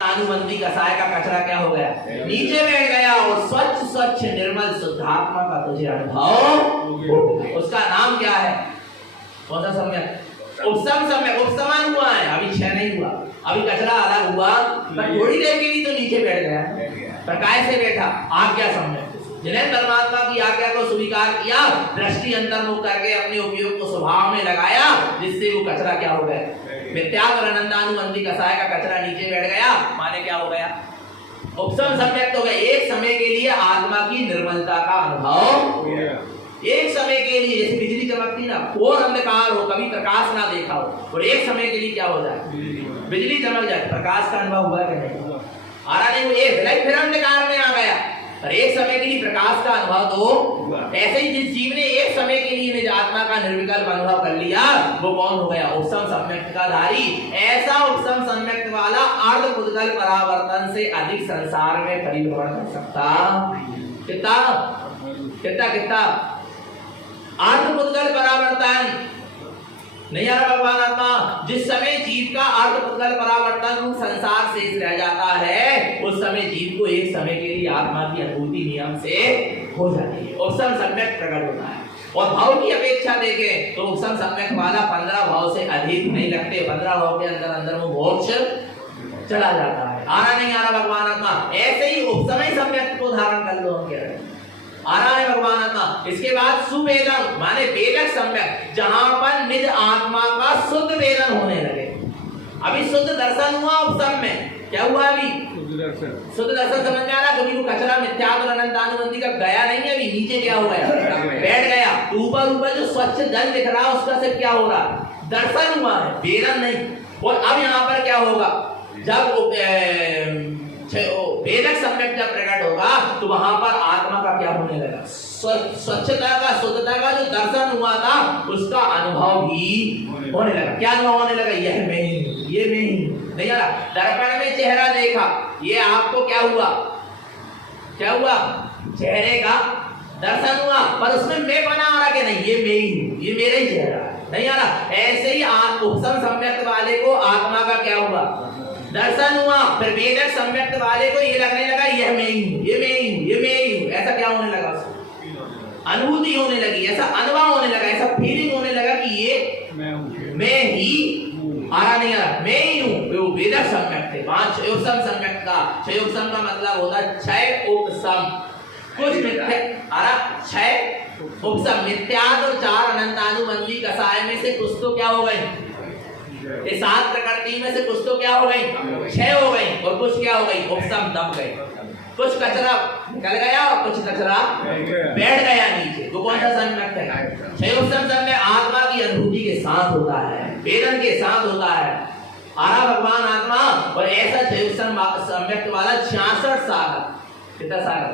अनुबंधी कसाय का कचरा क्या हो गया, नीचे बैठ गया और स्वच्छ स्वच्छ निर्मल शुद्धात्मा का तुझे अनुभव। उसका नाम क्या है, कौन सा सम्यक? उपसम सम्यक। उपसमान हुआ है, अभी क्षय नहीं हुआ, अभी कचरा अलग हुआ, पर थोड़ी देर के लिए तो नीचे बैठ गया। पर काय से बैठा? आज्ञा सम्यक। जिन्हें परमात्मा की आज्ञा को स्वीकार किया, दृष्टि अंतर्मुख करके अपने उपयोग को स्वभाव में लगाया, जिससे वो कचरा क्या हो गया, वित्याग और अनंतानुबंधी कसाय का कचरा नीचे बैठ गया। माने क्या हो गया, उपसम सम्यक हो गया। एक समय के लिए आत्मा की निर्मलता का अनुभव, एक समय के लिए, जैसे बिजली चमकती ना, और अंधकार हो, कभी प्रकाश ना देखा हो, और एक समय के लिए क्या हो जाए, बिजली चमक जाए, प्रकाश का अनुभव हुआ कि नहीं? आ रहा नहीं, वो फिर अंधकार में आ गया, और एक समय के लिए प्रकाश का अनुभव तो। ऐसे ही जिस जीव ने एक समय के लिए निज आत्मा का निर्विकल्प अनुभव कर लिया, वो कौन हो गया, उपसम सम्यक का धारी। ऐसा उपसम सम्यक वाला अर्ध पुद्गल परावर्तन से अधिक संसार में परिभ्रमण कर सकता। कितना कितना कितना अर्ध पुद्गल परावर्तन नहीं आ रहा भगवान आत्मा। जिस समय जीव का अर्ध पुद्गल परावर्तन संसार शेष रह जाता है, उस समय जीव को एक समय के लिए आत्मा की अनुभूति नियम से हो जाती है, उपसम सम्यक प्रकट होता है। और भाव की अपेक्षा देखें तो उपसम सम्यक वाला 15 भाव से अधिक नहीं लगते, 15 भाव के अंदर अंदर वो मोक्ष चला जाता है। आ रहा नहीं आ रहा भगवान आत्मा? ऐसे ही उपसमय सम्यक को धारण कर लो, हम कह रहे हैं। आ रहा है भगवान आत्मा। इसके बाद सुवेदन माने वेदक सम्यक, जहां पर निज आत्मा का शुद्ध वेदन होने लगे। अभी शुद्ध दर्शन हुआ उपसम में, क्या हुआ अभी? शुद्ध दर्शन समझ में आ रहा? कभी वो कचरा मिथ्यात्व और अनंतानुबंधी का गया नहीं है, अभी नीचे क्या हो गया, बैठ गया। ऊपर ऊपर जो स्वच्छ जल दिख रहा है, उसका सिर्फ क्या हो रहा है, दर्शन हुआ है, वेदन नहीं। और अब यहाँ पर क्या होगा, जब वेदक सम्यक जब प्रकट होगा, तो वहां पर आत्मा का क्या होने लगा, स्वच्छता का, शुद्धता का जो दर्शन हुआ था, उसका अनुभव भी होने लगा। क्या अनुभव होने लगा, यह मैं ही, ये मैं ही नहीं आ रहा। दर्पण में चेहरा देखा, ये आपको क्या हुआ, क्या हुआ, चेहरे का दर्शन हुआ, पर उसमें मैं बना आ रहा कि नहीं, ये मैं ही हूं, ये मेरा ही चेहरा नहीं आ रहा। ऐसे ही उपसम सम्यक वाले को आत्मा का क्या हुआ, दर्शन हुआ। फिर वेदक सम्यक वाले को ये लगने लगा, यह मैं ही हूं, ये मैं ही हूं, ये मैं ही हूं। ऐसा क्या होने लगा, अनुभूति होने लगी, ऐसा अनुभव होने लगा, ऐसा फीलिंग होने लगा कि ये मैं ही, आ रहा नहीं आ रहा, मैं ही हूं। वो वेदक सम्यक थे। 5 क्षयोपसम सम्यक का, क्षयोपसम का मतलब होता है क्षय उपसम। कुछ मिथ्या आ रहा, क्षय उपसम, मिथ्यात्व और 4 अनंतानुबंधी कसाय में से कुछ तो क्या हो गए, ये 7 प्रकृति में से कुछ तो क्या हो गई, क्षय हो गई, और कुछ क्या हो गई, उपसम दब गए। कुछ कचरा निकल गया और कुछ कचरा बैठ गया नीचे। वो कौन सा सम्यक है, क्षयोपसम सम्यक आत्मा की अनुभूति के साथ होता है, वेदन के साथ होता है। आरा भगवान आत्मा। और ऐसा क्षयोपसम सम्यक वाला 66 सागर, कितना सागर,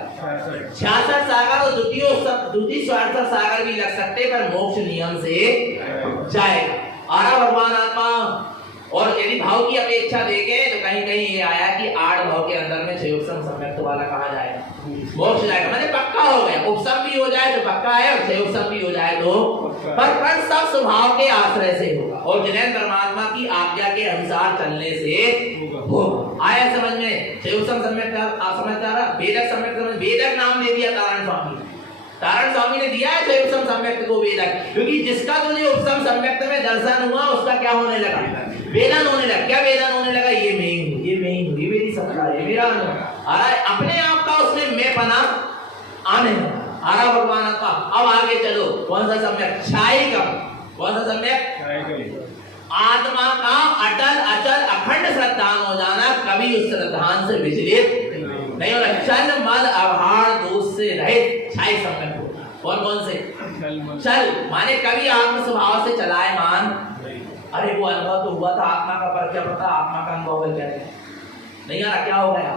66 सागर, और द्वितीय स्वार्थ सागर भी लग सकते, पर मोक्ष नियम से जाएगा। आरा भगवान आत्मा। और यदि भाव की अपेक्षा देखें तो कहीं कहीं ये आया कि 8 भाव के अंदर में क्षयोपसम सम्यक वाला कहा जाएगा, मोक्ष जाएगा, मतलब पक्का हो गया। उपसम भी हो जाए तो पक्का है, और क्षयोपसम भी हो जाए तो पर सब स्वभाव के आश्रय से होगा, और जिन्हें परमात्मा की आज्ञा के अनुसार चलने से होगा। आया समझ में? क्षयोपसम सम्यक आप समझ आ रहा, वेदक सम्यक, वेदक नाम दे दिया तारण स्वामी, तारण स्वामी ने दिया है क्षयोपसम सम्यक को वेदक, क्योंकि जिसका तुझे उपसम सम्यक में दर्शन हुआ, उसका क्या होने लगा, वेदन होने लगा। क्या वेदन होने लगा, ये मैं ही हूं, ये मैं ही हूं, ये मेरी सत्ता है, ये मेरा अनुभव आ रहा है। अपने आप का उसमें मैं बना आने लगा। आ रहा भगवान आपका। अब आगे चलो, कौन सा सम्यक, क्षायिक। कौन सा सम्यक, आत्मा का अटल अचल अखंड श्रद्धान हो जाना, कभी उस श्रद्धान से विचलित नहीं होना, चल मल आभार दोष से रहित क्षायिक सम्यक होगा। और कौन से, चल माने कभी आत्म स्वभाव से चलायमान। अरे वो अनुभव तो हुआ था आत्मा का, पर क्या पता आत्मा का अनुभव है क्या नहीं आ रहा, क्या हो गया,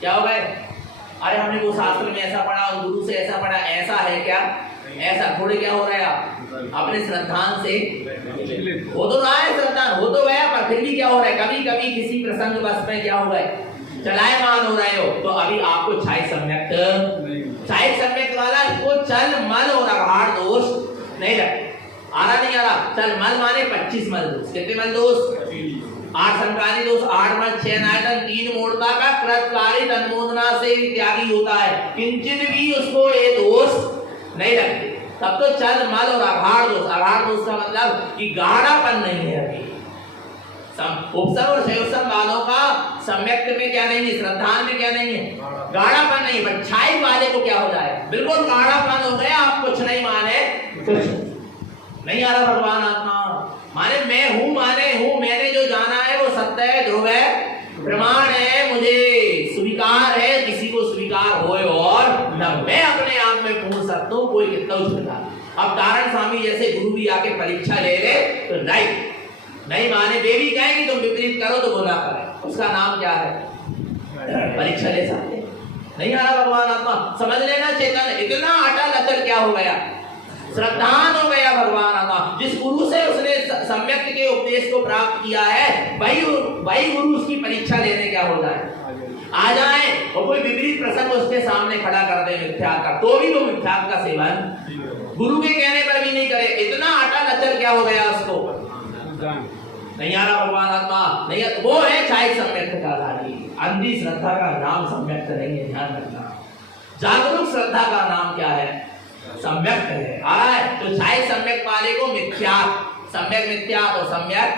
क्या हो गए। अरे हमने वो शास्त्र में ऐसा पढ़ा और गुरु से ऐसा पढ़ा, ऐसा है क्या, ऐसा थोड़े क्या हो रहा है, आप अपने श्रद्धान से हो तो रहा है, श्रद्धान हो तो गया, पर फिर भी क्या हो रहा है, कभी कभी किसी प्रसंग बस में क्या हो गए, चलायमान हो रहे हो। तो अभी आपको क्षायिक सम्यक, क्षायिक सम्यक वाला को चल मल और आभार दोष नहीं लगते। आ रहा नहीं आ रहा, चल मल माने 25 मल दोष, कितने मल दोष, आठ संकाली दोष, आठ मत छह नायतन, तीन मूर्ता का कृतकारी तन्मोदना से त्यागी होता है, किंचित भी उसको ये दोष नहीं लगते। तब तो चल मल और आघाड़ दोष, आघाड़ दोष का मतलब कि गाढ़ापन नहीं है अभी। उपसम और संयोजन वालों का सम्यक में क्या नहीं है, श्रद्धा में क्या नहीं है, गाढ़ापन नहीं। बट छाई वाले को क्या हो जाए, बिल्कुल गाढ़ापन हो गया, आप कुछ नहीं माने, कुछ नहीं आ रहा भगवान आत्मा माने मैं हूं, माने हूं, मैंने जो जाना है वो सत्य है, ध्रुव है, प्रमाण है, मुझे स्वीकार है, किसी को स्वीकार होए और न मैं अपने आप में पूर्ण सत्य हूं, कोई कितना उछलता। अब तारण स्वामी जैसे गुरु भी आके परीक्षा ले ले तो नहीं माने, बेबी कहेंगे तुम विपरीत करो तो बोला करे, उसका नाम क्या है, परीक्षा ले सकते नहीं आ रहा भगवान आत्मा। समझ लेना चेतन इतना अटल अचल क्या हो गया, श्रद्धान हो गया भगवान आत्मा। जिस गुरु से उसने सम्यक के उपदेश को प्राप्त किया है वही गुरु उसकी परीक्षा लेने क्या हो जाए, आ जाए, और कोई विपरीत प्रसंग उसके सामने खड़ा कर दे मिथ्या का, तो भी वो मिथ्या का सेवन गुरु के कहने पर भी नहीं करे। इतना अटल अचल क्या हो गया उसको, नहीं आ रहा भगवान आत्मा, नहीं वो है चाहे सम्यक का धारी। अंधी श्रद्धा का नाम सम्यक नहीं है, ध्यान रखना। जागरूक श्रद्धा का नाम क्या है, सम्यक है। आ रहा है तो चाहे सम्यक वाले को मिथ्या, सम्यक मिथ्या और सम्यक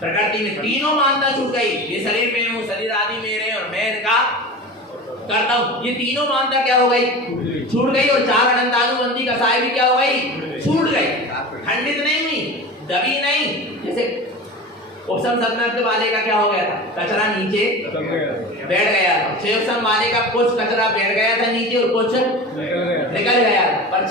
प्रकृति में तीनों मानना छूट गई। ये शरीर में हूँ, शरीर आदि मेरे और मैं इनका करता हूँ, ये तीनों मानता क्या हो गई, छूट गई। और चार अनंतानुबंधी कसाई भी क्या हो गई, छूट गई, खंडित नहीं हुई, दबी नहीं। जैसे उपसम सदनर्थ वाले का क्या हो गया था, कचरा नीचे बैठ गया था, उपसम वाले का कुछ कचरा बैठ गया था नीचे और कुछ निकल गया था, पर